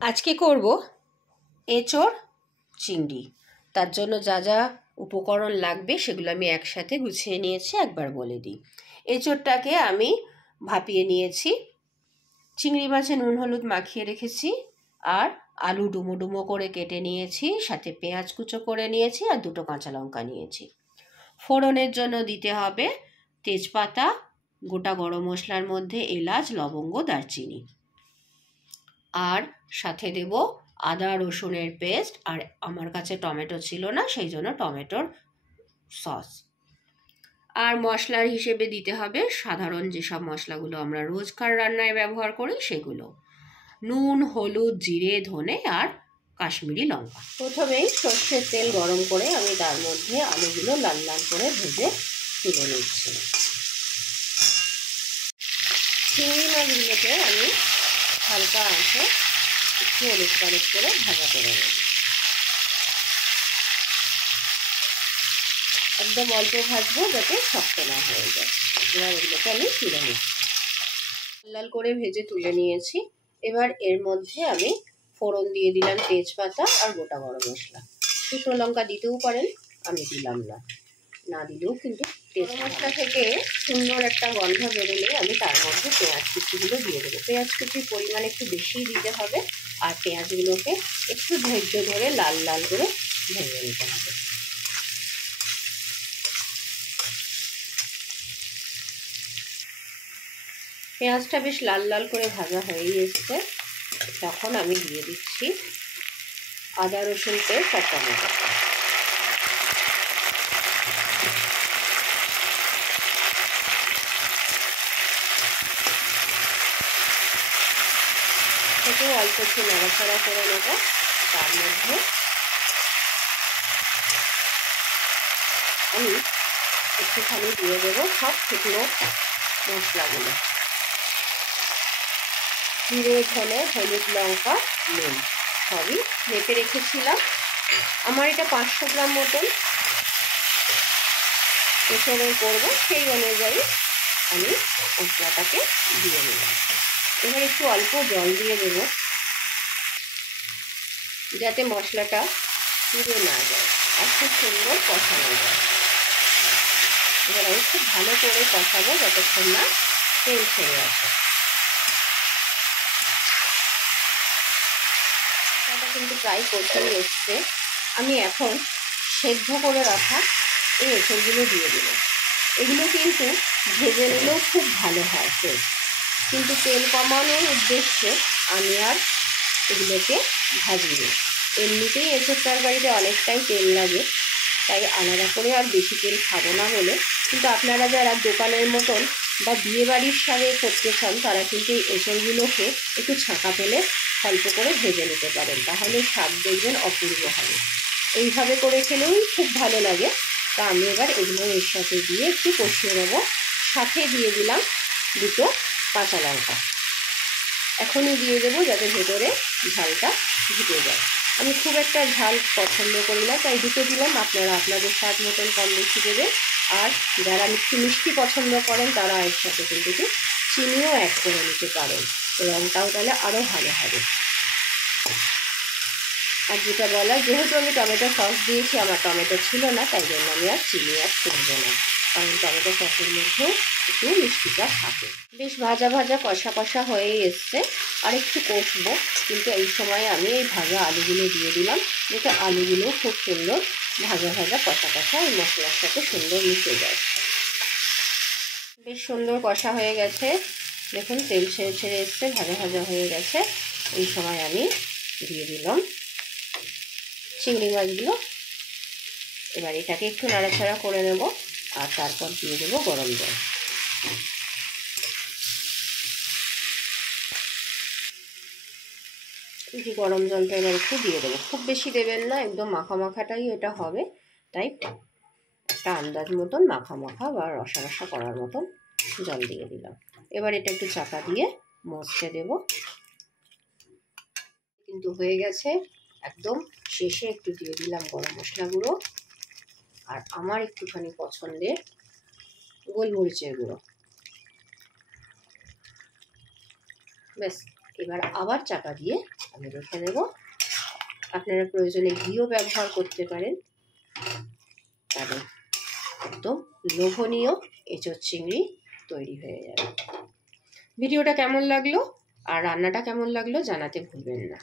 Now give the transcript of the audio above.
আজকে করব এঁচোড় চিংড়ি। তার জন্য যা যা উপকরণ লাগবে সেগুলো আমি একসাথে গুছিয়ে নিয়েছি, একবার বলে দিই। এঁচোড়টাকে আমি ভাপিয়ে নিয়েছি, চিংড়ি মাছে নুন হলুদ মাখিয়ে রেখেছি, আর আলু ডুমো ডুমো করে কেটে নিয়েছি, সাথে পেঁয়াজ কুচো করে নিয়েছি, আর 2টো কাঁচা লঙ্কা নিয়েছি। ফোড়নের জন্য দিতে হবে তেজপাতা, গোটা গরম মশলার মধ্যে এলাচ, লবঙ্গ, দারচিনি, আর সাথে দেব আদা রসুনের পেস্ট, আর আমার কাছে টমেটো ছিল না সেই জন্য টমেটোর সস। আর মশলার হিসেবে দিতে হবে সাধারণ যেসব মশলাগুলো আমরা রোজকার রান্নায় ব্যবহার করি সেগুলো: নুন, হলুদ, জিরে, ধনে আর কাশ্মীরি লঙ্কা। প্রথমেই সর্ষের তেল গরম করে আমি তার মধ্যে আলুগুলো লাল লাল করে ভেজে তুলে নিচ্ছি। চিংড়ি মাছগুলোকে আমি হালকা আঁচে একটু হলুদ পালট করে ভাজা করে নেব। একদম অল্প ভাজবো যাতে শক্ত না হয়ে যায়। এবার এগুলোকে আমি তুলে নিচ্ছি। লাল করে ভেজে তুলে নিয়েছি। এবার এর মধ্যে আমি ফোড়ন দিয়ে দিলাম তেজপাতা আর গোটা গরম মশলা। শুকনো লঙ্কা দিতেও পারেন, আমি দিলাম না, না দিলেও কিন্তু তেজ মশলা থেকে সুন্দর একটা গন্ধ বেরোলে আমি তার মধ্যে পেঁয়াজ কুচিগুলো দিয়ে দেবো। পেঁয়াজ কুচির পরিমাণ একটু বেশিই দিতে হবে, আর পেঁয়াজগুলোকে একটু ধৈর্য ধরে লাল লাল করে ভেজে নিতে হবে। পেঁয়াজটা বেশ লাল লাল করে ভাজা হয়ে এসছে, তখন আমি দিয়ে দিচ্ছি আদা রসুন পেস্ট আর টমেটো। সেটাও অল্প একটু নাড়াচাড়া করে নেব। তার মধ্যে আমি একটুখানি দিয়ে দেবো সব শুকনো মশলাগুলো: জিরে, ধনে, হলুদ, লঙ্কা, নুন সবই মেপে রেখেছিলাম। আমার এটা 500 গ্রাম মতন এঁচোড়ের করবো, সেই অনুযায়ী আমি মশলাটাকে দিয়ে নিলাম। এবার একটু অল্প জল দিয়ে দেবো যাতে মশলাটা পুড়ে না যায় আর খুব সুন্দর কষানো যায়। এবার আমি খুব ভালো করে কষাবো যতক্ষণ না তেল ছেড়ে আসে। এটা কিন্তু প্রায় কষিয়ে এসছে। আমি এখন সেদ্ধ করে রাখা এই এঁচোড়গুলো দিয়ে দিলাম। এগুলো কিন্তু ভেজে নিলেও খুব ভালো হয় তেল, কিন্তু তেল কমানোর উদ্দেশ্যে আমি আর এগুলোকে ভাজিনি। এমনিতেই এঁচোড় তরকারিতে অনেকটাই তেল লাগে, তাই আলাদা করে আর বেশি তেল খাবো না বলে। কিন্তু আপনারা যারা দোকানের মতন বা বিয়েবাড়ির স্বাদে করতে চান তারা কিন্তু এই এঁচোড়গুলোকে একটু ছাঁকা তেলে অল্প করে ভেজে নিতে পারেন, তাহলে স্বাদ দেখবেন অপূর্ব হবে। এইভাবে করে খেলেও খুব ভালো লাগে। তা আমি এবার এগুলো এর সাথে দিয়ে একটু কষিয়ে নেব। সাথে দিয়ে দিলাম 2টো কাঁচা লঙ্কা। এখনই দিয়ে দেবো যাতে ভেতরে ঝালটা ঢুকে যায়। আমি খুব একটা ঝাল পছন্দ করি না, তাই 2টো দিলাম। আপনারা আপনাদের স্বাদ মতন কম বেশি দেবেন। আর যারা একটু মিষ্টি পছন্দ করেন তারা এর সাথে কিন্তু একটু চিনিও অ্যাড করে নিতে পারেন, রঙটাও তাহলে আরও ভালো হবে। আর যেটা বলা, যেহেতু আমি টমেটো সস দিয়েছি, আমার টমেটো ছিল না, তাই জন্য আমি আর চিনি অ্যাড করবো না, কারণ টমেটো সসের মধ্যে একটু মিষ্টিটা থাকে। বেশ ভাজা ভাজা কষা কষা হয়ে এসছে, আর একটু কষবো। কিন্তু এই সময় আমি এই ভাজা আলুগুলো দিয়ে দিলাম, যাতে আলুগুলো খুব সুন্দর ভাজা ভাজা কষা কষা এই মশলার সাথে সুন্দর মিশে যায়। বেশ সুন্দর কষা হয়ে গেছে, দেখুন তেল ছেড়ে ছেড়ে এসছে, ভাজা ভাজা হয়ে গেছে। এই সময় আমি দিয়ে দিলাম চিংড়ি মাছগুলো। এবার এটাকে একটু নাড়াচাড়া করে নেব, আর তারপর দিয়ে দেবো গরম জল। এই গরম জলটা এবার একটু দিয়ে দেবো, খুব বেশি দেবেন না, একদম মাখা মাখাটাই এটা হবে, তাই একটা আন্দাজ মতন মাখা মাখা বা রসা রসা করার মতন জল দিয়ে দিলাম। এবার এটা একটু চাপা দিয়ে মশতে দেব। কিন্তু হয়ে গেছে। একদম শেষে একটু দিয়ে দিলাম গরম মশলা গুঁড়ো, আর আমার একটুখানি পছন্দের গোলমরিচের গুঁড়ো। ব্যাস, এবার আবার চাপা দিয়ে আমি রেখে দেব। আপনারা প্রয়োজনে ঘিও ব্যবহার করতে পারেন। তাহলে একদম লোভনীয় এঁচোড় চিংড়ি তৈরি হয়ে যাবে। ভিডিওটা কেমন লাগলো আর রান্নাটা কেমন লাগলো জানাতে ভুলবেন না।